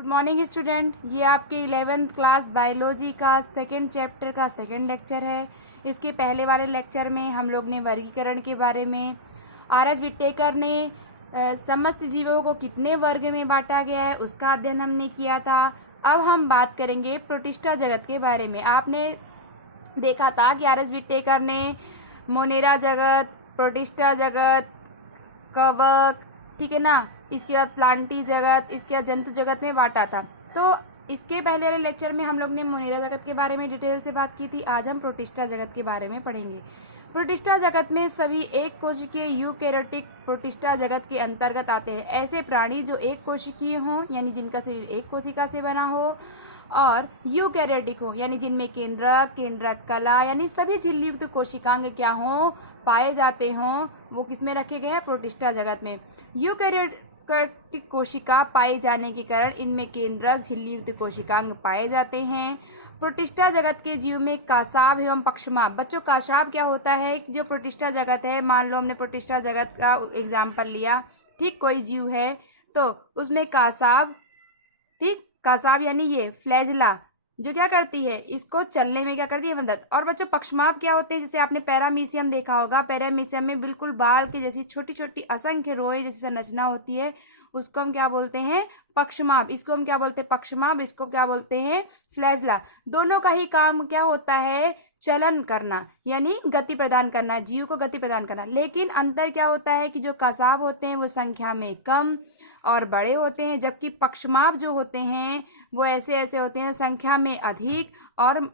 Good morning student. ये आपके 11th class biology का सेकेंड चैप्टर का सेकेंड लेक्चर है। इसके पहले वाले लेक्चर में हम लोग ने वर्गीकरण के बारे में, आर.एच. विटेकर ने समस्त जीवों को कितने वर्ग में बांटा गया है उसका अध्ययन हमने किया था। अब हम बात करेंगे प्रोटिस्टा जगत के बारे में। आपने देखा था कि आर.एच. विटेकर ने मोनेरा जगत, प्रोटिस्टा जगत, कवक, ठीक है ना, इसके बाद प्लांटी जगत, इसके बाद जंतु जगत में बांटा था। तो इसके पहले वाले लेक्चर में हम लोग ने मोनेरा जगत के बारे में डिटेल से बात की थी। आज हम प्रोटिस्टा जगत के बारे में पढ़ेंगे। प्रोटिस्टा जगत में सभी एक कोशिकीय यूकेरियोटिक प्रोटिस्टा जगत के अंतर्गत आते हैं। ऐसे प्राणी जो एक कोशिकीय हों, यानी जिनका शरीर एक कोशिका से बना हो, और यूकेरियोटिक हो, यानी जिनमें केंद्रक, केंद्रक कला, यानी सभी झिल्ली युक्त कोशिकांग क्या हों, पाए जाते हों, वो किसमें रखे गए हैं? प्रोटिस्टा जगत में। यूकेरियोटिक कोशिका पाए जाने के कारण इनमें केंद्रक, झिल्ली युक्त कोशिकांग पाए जाते हैं। प्रोटिस्टा जगत के जीव में कासाब एवं पक्षमाप। बच्चों, कासाब क्या होता है? जो प्रोटिस्टा जगत है, मान लो हमने प्रोटिस्टा जगत का एग्जाम्पल लिया, ठीक, कोई जीव है तो उसमें कासाब, ठीक, कासाब यानी ये फ्लैजला जो क्या करती है, इसको चलने में क्या करती है? मदद। और बच्चों, पक्षमाप क्या होते हैं? जैसे आपने पैरामीशियम देखा होगा, पैरामीशियम में बिल्कुल बाल के जैसी छोटी छोटी असंख्य रोए जैसी संरचना होती है, उसको हम क्या बोलते हैं? पक्षमाप। इसको हम क्या बोलते हैं? पक्षमाप। इसको क्या बोलते हैं? फ्लैजला। दोनों का ही काम क्या होता है? चलन करना, यानी गति प्रदान करना, जीव को गति प्रदान करना। लेकिन अंतर क्या होता है कि जो कासाब होते हैं वो संख्या में कम और बड़े होते हैं, जबकि पक्षमाप जो होते हैं वो ऐसे ऐसे होते हैं, संख्या में अधिक और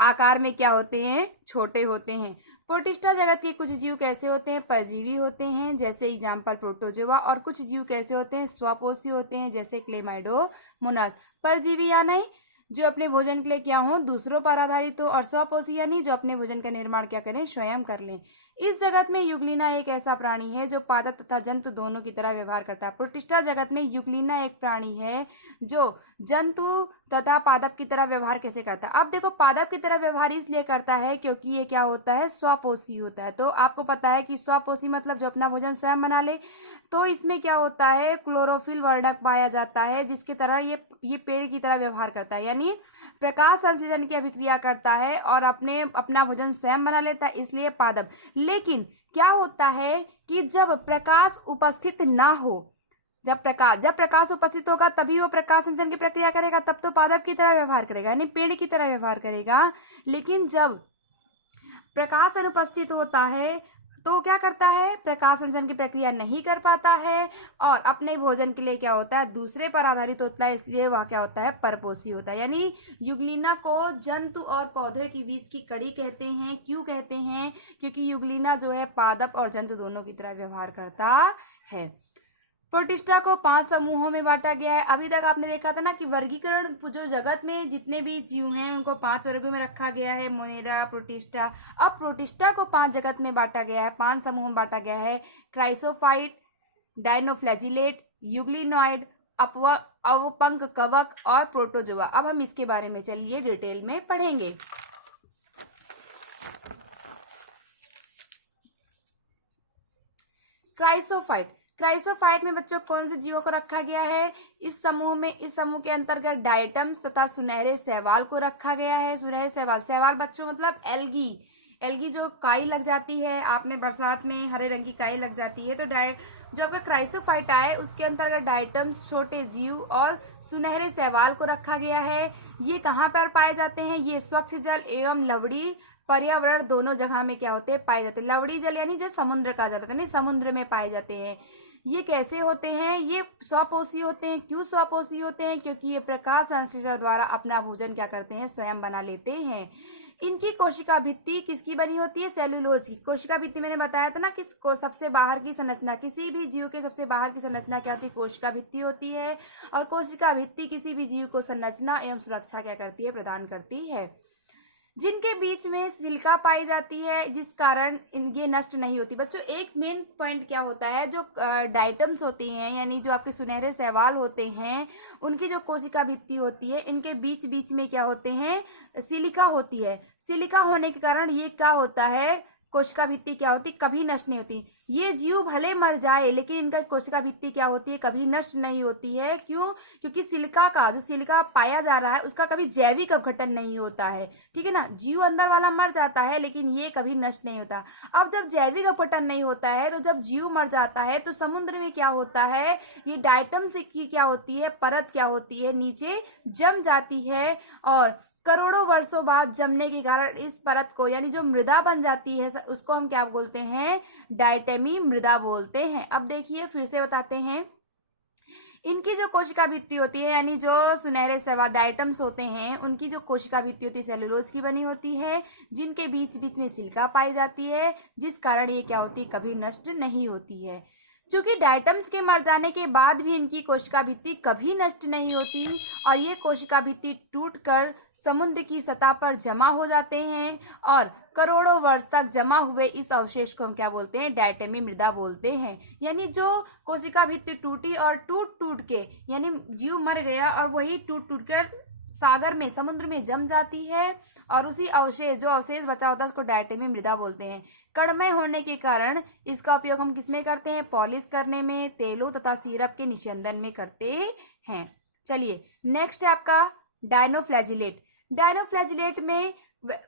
आकार में क्या होते हैं? छोटे होते हैं। प्रोटिस्टा जगत के कुछ जीव कैसे होते हैं? परजीवी होते हैं, जैसे एग्जाम्पल प्रोटोजोआ। और कुछ जीव कैसे होते हैं? स्वपोषी होते हैं, जैसे क्लेमाइडोमोनास। परजीवी या नहीं जो अपने भोजन के लिए क्या हो? दूसरों पर आधारित हो, और स्वपोषी यानी जो अपने भोजन का निर्माण क्या करें? स्वयं कर लें। इस जगत में यूग्लिना एक ऐसा प्राणी है जो पादप तथा जंतु दोनों की तरह व्यवहार करता है। प्रोटिस्टा जगत में यूग्लिना एक प्राणी है जो जंतु तथा पादप की तरह व्यवहार कैसे करता है? अब देखो, पादप की तरह व्यवहार इसलिए करता है क्योंकि ये क्या होता है? स्वपोषी होता है। तो आपको पता है कि स्वपोषी मतलब जो अपना भोजन स्वयं बना ले। तो इसमें क्या होता है? क्लोरोफिल वर्णक पाया जाता है, जिसके तरह ये पेड़ की तरह व्यवहार करता है, यानी प्रकाश संश्लेषण की अभिक्रिया करता है और अपना भोजन स्वयं बना लेता है, इसलिए पादप। लेकिन क्या होता है कि जब प्रकाश उपस्थित ना हो, जब प्रकाश उपस्थित होगा तभी वो प्रकाश संश्लेषण की प्रक्रिया करेगा, तब तो पादप की तरह व्यवहार करेगा, यानी पेड़ की तरह व्यवहार करेगा। लेकिन जब प्रकाश अनुपस्थित होता है तो क्या करता है? प्रकाश संश्लेषण की प्रक्रिया नहीं कर पाता है और अपने भोजन के लिए क्या होता है? दूसरे पर आधारित होता है, इसलिए वह क्या होता है? परपोषी होता है। यानी यूग्लिना को जंतु और पौधे के बीच की कड़ी कहते हैं। क्यों कहते हैं? क्योंकि यूग्लिना जो है पादप और जंतु दोनों की तरह व्यवहार करता है। प्रोटिस्टा को 5 समूहों में बांटा गया है। अभी तक आपने देखा था ना कि वर्गीकरण जो जगत में जितने भी जीव हैं उनको 5 वर्गों में रखा गया है, मोनेरा, प्रोटिस्टा। अब प्रोटिस्टा को 5 जगत में बांटा गया है, 5 समूह में बांटा गया है। क्राइसोफाइट, डायनोफ्लैजिलेट, यूग्लिनॉइड, अवपंक कवक और प्रोटोजोआ। अब हम इसके बारे में चलिए डिटेल में पढ़ेंगे। क्राइसोफाइट में बच्चों कौन से जीवों को रखा गया है? इस समूह के अंतर्गत डायटम्स तथा सुनहरे शैवाल को रखा गया है। सुनहरे शैवाल बच्चों मतलब एल्गी जो काई लग जाती है, आपने बरसात में हरे रंग की काई लग जाती है, तो जो आपका क्राइसोफाइट आए उसके अंतर्गत डायटम्स, छोटे जीव और सुनहरे शैवाल को रखा गया है। ये कहाँ पर पाए जाते हैं? ये स्वच्छ जल एवं लवड़ी पर्यावरण दोनों जगह में क्या होते हैं? पाए जाते हैं। लवड़ी जल यानी जो समुद्र का जल होता है, नहीं, समुद्र में पाए जाते हैं। ये कैसे होते हैं? ये स्वपोषी होते हैं। क्यों स्वपोषी होते हैं? क्योंकि ये प्रकाश संश्लेषण द्वारा अपना भोजन क्या करते हैं? स्वयं बना लेते हैं। इनकी कोशिका भित्ति किसकी बनी होती है? सेल्यूलोज की। कोशिका भित्ति मैंने बताया था ना, किसको सबसे बाहर की संरचना, किसी भी जीव के सबसे बाहर की संरचना क्या होती है? कोशिका भित्ति होती है। और कोशिका भित्ति किसी भी जीव को संरचना एवं सुरक्षा क्या करती है? प्रदान करती है। जिनके बीच में सिलिका पाई जाती है, जिस कारण ये नष्ट नहीं होती। बच्चों, एक मेन पॉइंट क्या होता है? जो डाइटम्स होती हैं, यानी जो आपके सुनहरे शैवाल होते हैं, उनकी जो कोशिका भित्ति होती है, इनके बीच बीच में क्या होते हैं? सिलिका होती है। सिलिका होने के कारण ये क्या होता है? कोशिका भित्ति क्या होती? कभी नष्ट नहीं होती। ये जीव भले मर जाए लेकिन इनका कोशिका भित्ति क्या होती है, कभी नष्ट नहीं होती है। क्यों? क्योंकि सिलिका का जो सिलिका पाया जा रहा है उसका कभी जैविक अपघटन नहीं होता है, ठीक है ना। जीव अंदर वाला मर जाता है लेकिन ये कभी नष्ट नहीं होता। अब जब जैविक अपघटन नहीं होता है तो जब जीव मर जाता है तो समुद्र में क्या होता है, ये डायटम से की क्या होती है, परत क्या होती है, नीचे जम जाती है और करोड़ों वर्षों बाद जमने के कारण इस परत को यानी जो मृदा बन जाती है उसको हम क्या बोलते हैं, डायटमी मृदा बोलते हैं। अब देखिए फिर से बताते हैं, इनकी जो कोशिका भित्ति होती है यानी जो सुनहरे सवा डायटम्स होते हैं उनकी जो कोशिका भित्ति होती है सेलुलोज की बनी होती है, जिनके बीच बीच में सिलिका पाई जाती है, जिस कारण ये क्या होती है, कभी नष्ट नहीं होती है। चूंकि डायटम्स के मर जाने के बाद भी इनकी कोशिका भित्ति कभी नष्ट नहीं होती और ये कोशिका भित्ति टूटकर समुद्र की सतह पर जमा हो जाते हैं और करोड़ों वर्ष तक जमा हुए इस अवशेष को हम क्या बोलते हैं, डायटमी मृदा बोलते हैं। यानी जो कोशिका भित्ति टूटी और टूट टूट के यानी जीव मर गया और वही टूट टूट कर सागर में समुद्र में जम जाती है और उसी अवशेष जो अवशेष बचा होता है उसको डायटमी मृदा बोलते हैं। कणमय होने के कारण इसका उपयोग हम किसमें करते हैं, पॉलिश करने में, तेलों तथा सिरप के निस्यंदन में करते हैं। चलिए नेक्स्ट है आपका डायनोफ्लैजिलेट। डायनोफ्लैजिलेट में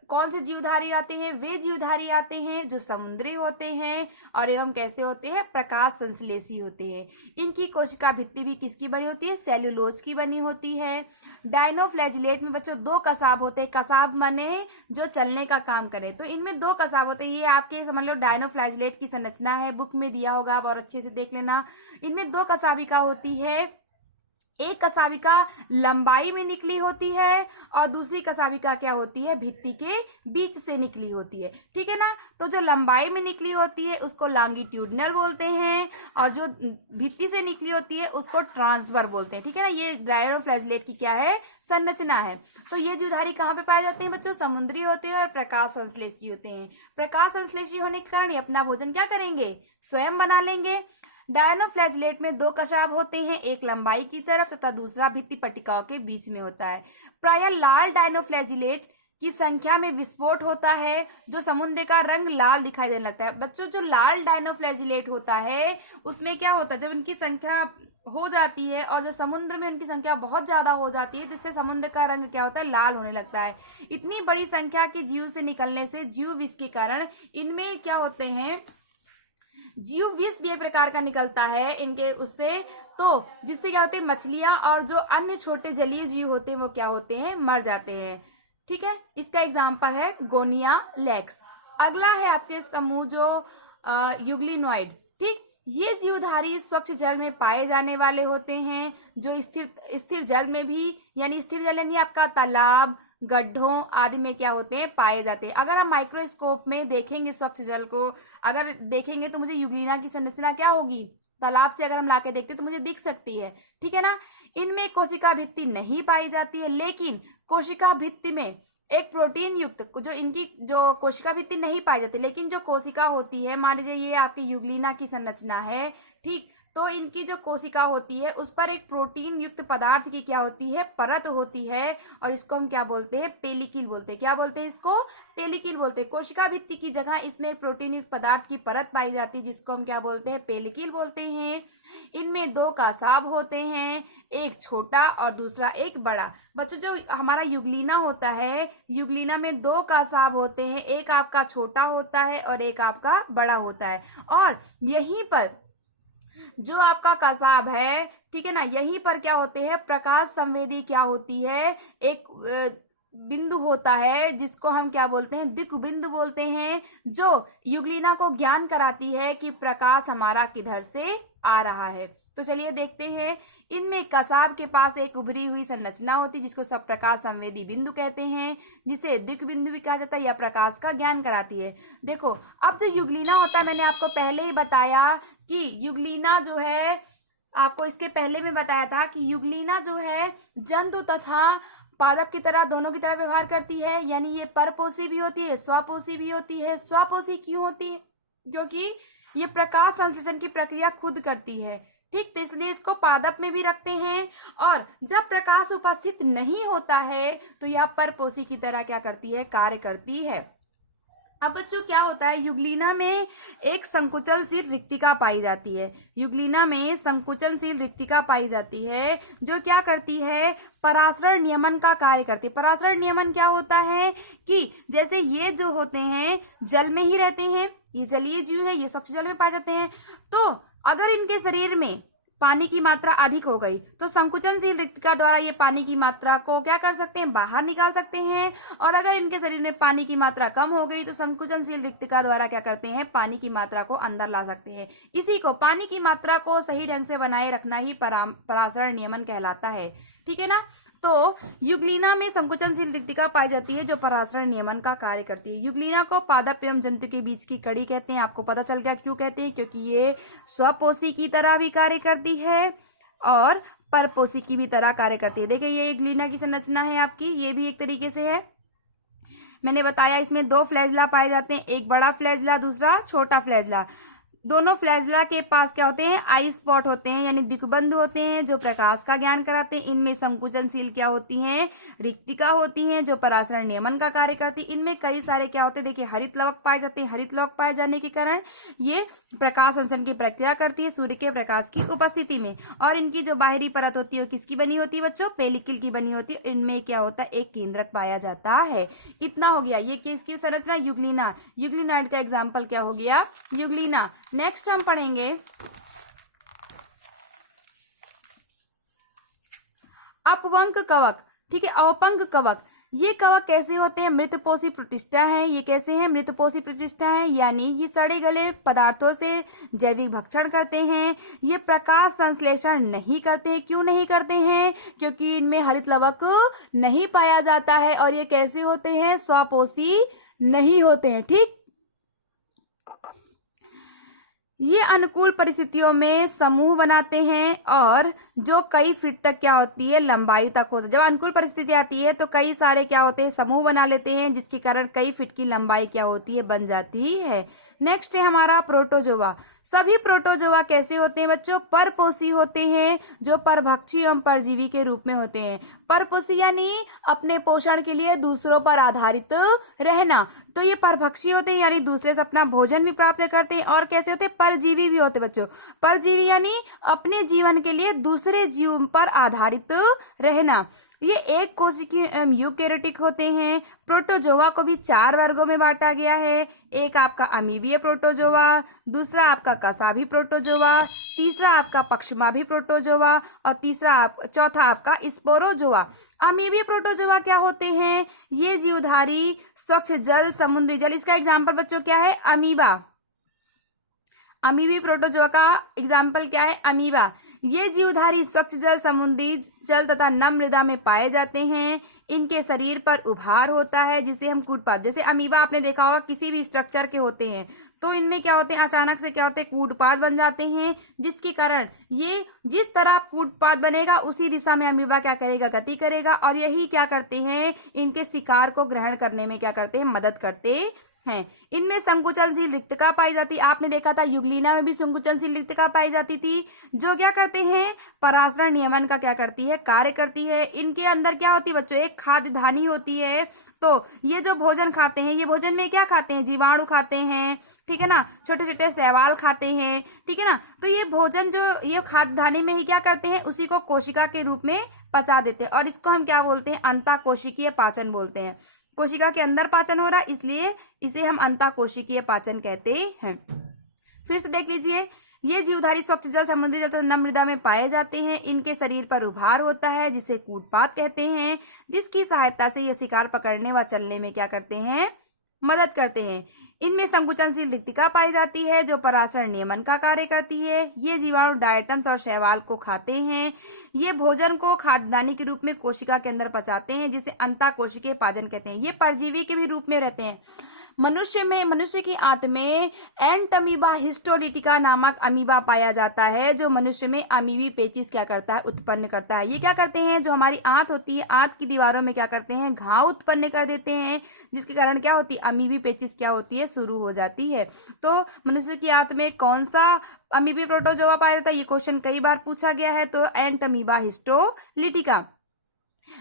कौन से जीवधारी आते हैं, वे जीवधारी आते हैं जो समुद्री होते हैं और एवं कैसे होते हैं, प्रकाश संश्लेषी होते हैं। इनकी कोशिका भित्ति भी किसकी बनी होती है, सेल्यूलोज की बनी होती है। डायनोफ्लैजिलेट में बच्चों दो कसाब होते हैं, कसाब माने जो चलने का काम करे, तो इनमें दो कसाब होते हैं। ये आपके समझ लो डायनोफ्लैजिलेट की संरचना है, बुक में दिया होगा, आप और अच्छे से देख लेना। इनमें दो कसाबिका होती है, एक कसाबिका लंबाई में निकली होती है और दूसरी कसाबिका क्या होती है, भित्ति के बीच से निकली होती है, ठीक है ना। तो जो लंबाई में निकली होती है उसको लॉन्गिट्यूडिनल बोलते हैं और जो भित्ति से निकली होती है उसको ट्रांसवर बोलते हैं, ठीक है ना। ये डायनोफ्लैजिलेट की क्या है, संरचना है। तो ये जीवधारी कहाँ पे पाए जाते हैं बच्चों, समुद्री होते हैं और प्रकाश संश्लेषी होते हैं। प्रकाश संश्लेषी होने के कारण ये अपना भोजन क्या करेंगे, स्वयं बना लेंगे। डायनोफ्लैजिलेट में दो कशाब होते हैं, एक लंबाई की तरफ तथा दूसरा भित्ति पट्टिकाओं के बीच में होता है। प्रायः लाल डायनोफ्लैजिलेट की संख्या में विस्फोट होता है, जो समुद्र का रंग लाल दिखाई देने लगता है। बच्चों जो लाल डायनोफ्लैजिलेट होता है उसमें क्या होता है, जब इनकी संख्या हो जाती है और जो समुद्र में उनकी संख्या बहुत ज्यादा हो जाती है तो इससे समुद्र का रंग क्या होता है, लाल होने लगता है। इतनी बड़ी संख्या के जीव से निकलने से जीव विष के कारण इनमें क्या होते हैं, जीव विष भी एक प्रकार का निकलता है इनके उससे, तो जिससे क्या होते हैं, मछलियां और जो अन्य छोटे जलीय जीव होते हैं वो क्या होते हैं, मर जाते हैं, ठीक है। इसका एग्जाम्पल है गोनिया लेक्स। अगला है आपके समूह जो यूग्लिनॉइड, ठीक। ये जीवधारी स्वच्छ जल में पाए जाने वाले होते हैं, जो स्थिर जल में भी यानी स्थिर जल यानी आपका तालाब, गड्ढों आदि में क्या होते हैं, पाए जाते हैं। अगर हम माइक्रोस्कोप में देखेंगे स्वच्छ जल को अगर देखेंगे तो मुझे यूग्लिना की संरचना क्या होगी, तालाब से अगर हम लाके देखते तो मुझे दिख सकती है, ठीक है ना। इनमें कोशिका भित्ति नहीं पाई जाती है, लेकिन कोशिका भित्ति में एक प्रोटीन युक्त जो इनकी जो कोशिका भित्ति नहीं पाई जाती, लेकिन जो कोशिका होती है, मान लीजिए ये आपकी यूग्लिना की संरचना है, ठीक, तो इनकी जो कोशिका होती है उस पर एक प्रोटीन युक्त पदार्थ की क्या होती है, परत होती है और इसको हम क्या बोलते हैं, पेलिकिल बोलते हैं। क्या बोलते हैं इसको, पेलिकिल बोलते हैं। कोशिका भित्ति की जगह इसमें प्रोटीन युक्त पदार्थ की परत पाई जाती है जिसको हम क्या बोलते हैं, पेलिकिल बोलते हैं। इनमें दो कसाब होते हैं, एक छोटा और दूसरा एक बड़ा। बच्चों जो हमारा यूग्लिना होता है, यूग्लिना में दो कसाब होते हैं, एक आपका छोटा होता है और एक आपका बड़ा होता है। और यहीं पर जो आपका कसाब है, ठीक है ना, यहीं पर क्या होते हैं, प्रकाश संवेदी क्या होती है, एक बिंदु होता है जिसको हम क्या बोलते हैं, दिक् बिंदु बोलते हैं, जो यूग्लिना को ज्ञान कराती है कि प्रकाश हमारा किधर से आ रहा है। तो चलिए देखते हैं, इनमें कसाब के पास एक उभरी हुई संरचना होती है जिसको सब प्रकाश संवेदी बिंदु कहते हैं, जिसे दिक् बिंदु भी कहा जाता है, या प्रकाश का ज्ञान कराती है। देखो अब जो यूग्लिना होता है, मैंने आपको पहले ही बताया कि यूग्लिना जो है, आपको इसके पहले में बताया था कि यूग्लिना जो है जंतु तथा पादप की तरह दोनों की तरह व्यवहार करती है, यानी ये परपोषी भी होती है, स्वपोषी भी होती है। स्वपोषी क्यों होती है, क्योंकि ये प्रकाश संश्लेषण की प्रक्रिया खुद करती है, ठीक, तो इसलिए इसको पादप में भी रखते हैं। और जब प्रकाश उपस्थित नहीं होता है तो यह परपोषी की तरह क्या करती है, कार्य करती है। अब बच्चों क्या होता है, युग्लिना में एक संकुचनशील रिक्तिका पाई जाती है। युग्लिना में संकुचनशील रिक्तिका पाई जाती है जो क्या करती है, परासरण नियमन का कार्य करती है। परासरण नियमन क्या होता है कि जैसे ये जो होते हैं जल में ही रहते हैं, ये जलीय जीव है, ये स्वच्छ जल में पाए जाते हैं। तो अगर इनके शरीर में पानी की मात्रा अधिक हो गई तो संकुचनशील रिक्तिका द्वारा ये पानी की मात्रा को क्या कर सकते हैं, बाहर निकाल सकते हैं। और अगर इनके शरीर में पानी की मात्रा कम हो गई तो संकुचनशील रिक्तिका द्वारा क्या करते हैं, पानी की मात्रा को अंदर ला सकते हैं। इसी को, पानी की मात्रा को सही ढंग से बनाए रखना ही परासरण नियमन कहलाता है। ठीक है ना। तो युग्लिना में संकुचनशील रिक्तिका पाई जाती है जो परासरण नियमन का कार्य करती है। युग्लिना को पादप एवं जंतु के बीच की कड़ी कहते हैं। आपको पता चल गया क्यों कहते हैं, क्योंकि ये स्वपोषी की तरह भी कार्य करती है और परपोषी की भी तरह कार्य करती है। देखिए ये युग्लिना की संरचना है आपकी, ये भी एक तरीके से है। मैंने बताया इसमें दो फ्लैजला पाए जाते हैं, एक बड़ा फ्लैजला, दूसरा छोटा फ्लैजला। दोनों फ्लैजला के पास क्या होते हैं, आई स्पॉट होते हैं, यानी दिक्बंध होते हैं जो प्रकाश का ज्ञान कराते हैं। इनमें संकुचनशील क्या होती हैं, रिक्तिका होती हैं जो परासरण नियमन का कार्य करती है। इनमें कई सारे क्या होते हैं, देखिए हरित लवक पाए जाते हैं। हरित लवक पाए जाने के कारण ये प्रकाश संश्लेषण की प्रक्रिया करती है सूर्य के प्रकाश की उपस्थिति में। और इनकी जो बाहरी परत होती है वो किसकी बनी होती है बच्चों, पेलिकल की बनी होती है। इनमें क्या होता है, एक केंद्रक पाया जाता है। इतना हो गया, ये किसकी संरचना, युग्लिना। युग्लिनाइड का एग्जाम्पल क्या हो गया, युग्लिना। नेक्स्ट हम पढ़ेंगे अपवंक कवक। ठीक है, अवपंक कवक। ये कवक कैसे होते हैं, मृतपोषी प्रतिष्ठा है। ये कैसे हैं, मृतपोषी प्रतिष्ठा है, यानी ये सड़े गले पदार्थों से जैविक भक्षण करते हैं। ये प्रकाश संश्लेषण नहीं करते हैं। क्यों नहीं करते हैं, क्योंकि इनमें हरित लवक नहीं पाया जाता है। और ये कैसे होते हैं, स्वपोषी नहीं होते हैं। ठीक, ये अनुकूल परिस्थितियों में समूह बनाते हैं और जो कई फीट तक क्या होती है, लंबाई तक हो। जब अनुकूल परिस्थिति आती है तो कई सारे क्या होते हैं, समूह बना लेते हैं, जिसके कारण कई फीट की लंबाई क्या होती है, बन जाती है। नेक्स्ट है हमारा प्रोटोजोआ। सभी प्रोटोजोआ कैसे होते हैं बच्चों, परपोषी होते हैं जो परभक्षी एवं परजीवी के रूप में होते हैं। परपोषी यानी अपने पोषण के लिए दूसरों पर आधारित रहना। तो ये परभक्षी होते हैं यानी दूसरे से अपना भोजन भी प्राप्त करते हैं। और कैसे होते हैं, परजीवी भी होते हैं बच्चों। परजीवी यानी अपने जीवन के लिए दूसरे जीव पर आधारित रहना। ये एक कोशिकीय यूकेरियोटिक होते हैं। प्रोटोजोआ को भी 4 वर्गों में बांटा गया है। एक आपका अमीबीय प्रोटोजोआ, दूसरा आपका कसाभी प्रोटोजोआ, तीसरा आपका पक्षमाभी प्रोटोजोआ और चौथा आपका स्पोरोजोआ। अमीबीय प्रोटोजोआ क्या होते हैं, ये जीवधारी स्वच्छ जल, समुद्री जल। इसका एग्जाम्पल बच्चों क्या है, अमीबा। अमीबी प्रोटोजोआ का एग्जाम्पल क्या है, अमीबा। ये जीवधारी स्वच्छ जल, समुद्री जल तथा नम मृदा में पाए जाते हैं। इनके शरीर पर उभार होता है जिसे हम कूटपाद, जैसे अमीबा आपने देखा होगा किसी भी स्ट्रक्चर के होते हैं तो इनमें क्या होते हैं, अचानक से क्या होते हैं, कूटपाद बन जाते हैं, जिसके कारण ये जिस तरह कूटपाद बनेगा उसी दिशा में अमीबा क्या करेगा, गति करेगा। और यही क्या करते हैं, इनके शिकार को ग्रहण करने में क्या करते हैं, मदद करते हैं। इनमें संकुचनशील रिक्तिका पाई जाती। आपने देखा था युग्लिना में भी संकुचनशील रिक्तिका पाई जाती थी जो क्या करते हैं, परासरण नियमन का क्या करती है, कार्य करती है। इनके अंदर क्या होती है बच्चों, एक खाद्य धानी होती है। तो ये जो भोजन खाते हैं, ये भोजन में क्या खाते हैं, जीवाणु खाते हैं, ठीक है ना, छोटे छोटे शैवाल खाते हैं, ठीक है ना। तो ये भोजन जो ये खाद्य धानी में ही क्या करते हैं, उसी को कोशिका के रूप में पचा देते हैं। और इसको हम क्या बोलते हैं, अंतःकोशिकीय पाचन बोलते हैं। कोशिका के अंदर पाचन हो रहा है इसलिए इसे हम अंतःकोशिकीय पाचन कहते हैं। फिर से देख लीजिए, ये जीवधारी स्वच्छ जल, समुद्री जल तथा नम मृदा में पाए जाते हैं। इनके शरीर पर उभार होता है जिसे कूटपाद कहते हैं, जिसकी सहायता से ये शिकार पकड़ने व चलने में क्या करते हैं, मदद करते हैं। इनमें संकुचनशील रिक्तिका पाई जाती है जो परासरण नियमन का कार्य करती है। ये जीवाणु डायटम्स और शैवाल को खाते हैं। ये भोजन को खाद्यदानी के रूप में कोशिका के अंदर पचाते हैं जिसे अंतःकोशिकीय पाचन कहते हैं। ये परजीवी के भी रूप में रहते हैं। मनुष्य की आंत में एंटमीबा हिस्टोलिटिका नामक अमीबा पाया जाता है जो मनुष्य में अमीबी पेचिस क्या करता है, उत्पन्न करता है। ये क्या करते हैं, जो हमारी आंत होती है, आंत की दीवारों में क्या करते हैं, घाव उत्पन्न कर देते हैं, जिसके कारण क्या होती है, अमीबी पेचिस क्या होती है, शुरू हो जाती है। तो मनुष्य की आंत में कौन सा अमीबी प्रोटोजोआ पाया जाता है, ये क्वेश्चन कई बार पूछा गया है। तो एंटमीबा हिस्टोलिटिका।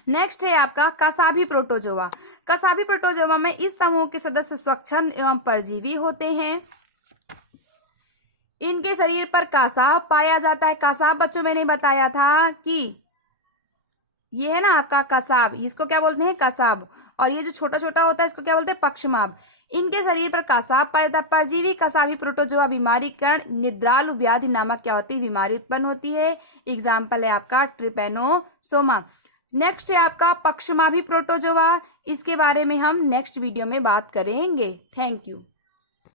नेक्स्ट है आपका कसाभी प्रोटोजोआ। कसाभी प्रोटोजोआ में इस समूह के सदस्य स्वच्छंद एवं परजीवी होते हैं। इनके शरीर पर कासाब पाया जाता है। कासाब बच्चों मैंने बताया था कि ये है ना आपका कसाब, इसको क्या बोलते हैं कसाब, और ये जो छोटा छोटा होता है इसको क्या बोलते हैं पक्षमाभ। इनके शरीर पर कासाब पाया जाता है। परजीवी कसाभी प्रोटोजोआ बीमारी कारण निद्रालु व्याधि नामक क्या होती है बीमारी उत्पन्न होती है। एग्जाम्पल है आपका ट्रिपेनोसोमा। नेक्स्ट है आपका पक्षमाभी प्रोटोजोआ। इसके बारे में हम नेक्स्ट वीडियो में बात करेंगे। Thank you.